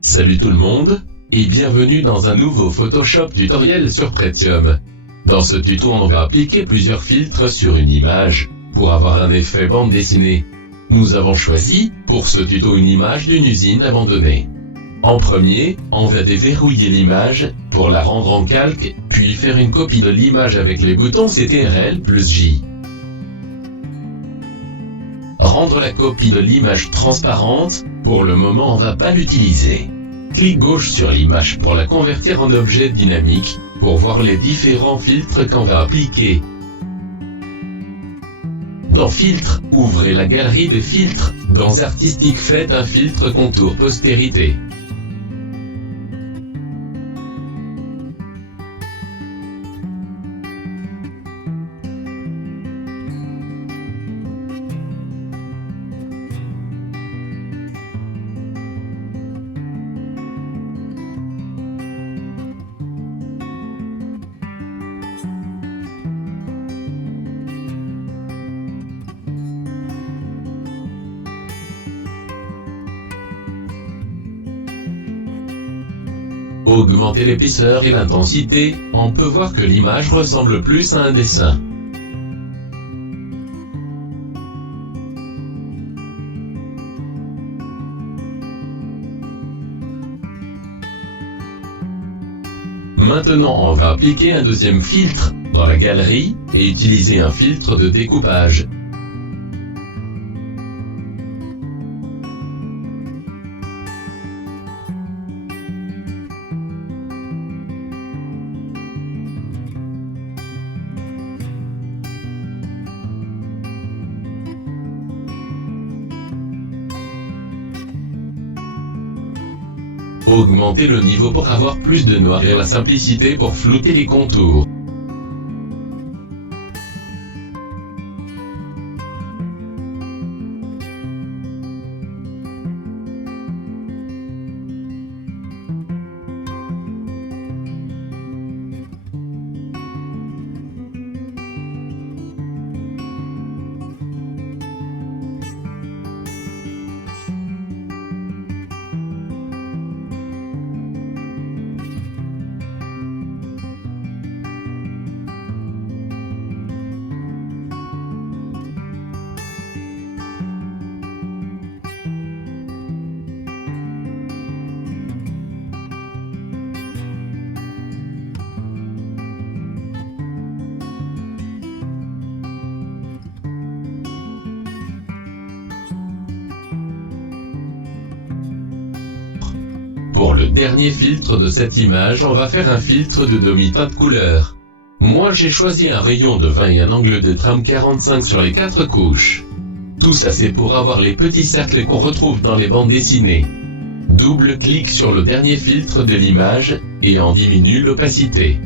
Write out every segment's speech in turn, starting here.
Salut tout le monde, et bienvenue dans un nouveau Photoshop tutoriel sur Pretium. Dans ce tuto on va appliquer plusieurs filtres sur une image, pour avoir un effet bande dessinée. Nous avons choisi, pour ce tuto une image d'une usine abandonnée. En premier, on va déverrouiller l'image, pour la rendre en calque, puis faire une copie de l'image avec les boutons CTRL plus J. Rendre la copie de l'image transparente, pour le moment on va pas l'utiliser. Clic gauche sur l'image pour la convertir en objet dynamique, pour voir les différents filtres qu'on va appliquer. Dans Filtres, ouvrez la galerie des filtres, dans Artistique faites un filtre contour postérité. Augmenter l'épaisseur et l'intensité, on peut voir que l'image ressemble plus à un dessin. Maintenant on va appliquer un deuxième filtre, dans la galerie, et utiliser un filtre de découpage. Augmenter le niveau pour avoir plus de noir et la simplicité pour flouter les contours. Pour le dernier filtre de cette image, on va faire un filtre de demi-teinte couleur. Moi j'ai choisi un rayon de 20 et un angle de trame 45 sur les 4 couches. Tout ça c'est pour avoir les petits cercles qu'on retrouve dans les bandes dessinées. Double-clic sur le dernier filtre de l'image, et on diminue l'opacité.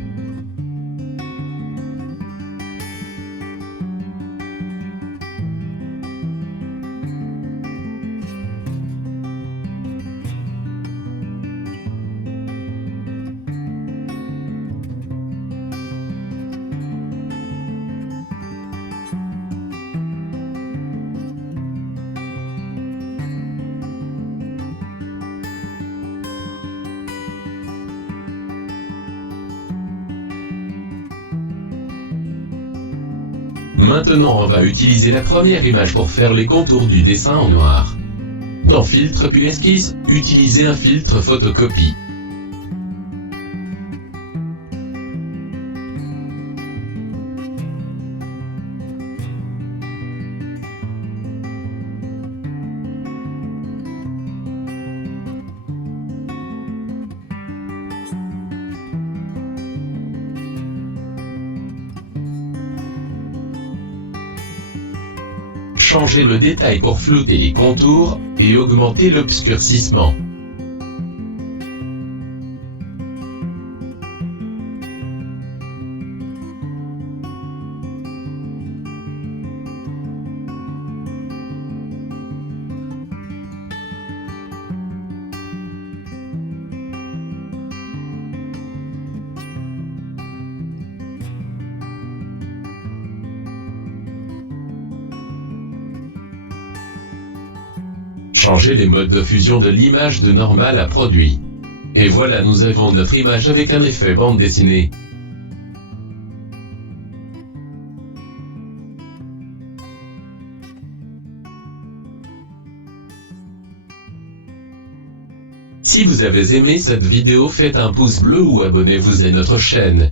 Maintenant on va utiliser la première image pour faire les contours du dessin en noir. Dans Filtre puis Esquisse, utilisez un filtre photocopie. Changez le détail pour flouter les contours, et augmenter l'obscurcissement. changer les modes de fusion de l'image de normal à produit. Et voilà, nous avons notre image avec un effet bande dessinée. Si vous avez aimé cette vidéo, faites un pouce bleu ou abonnez-vous à notre chaîne.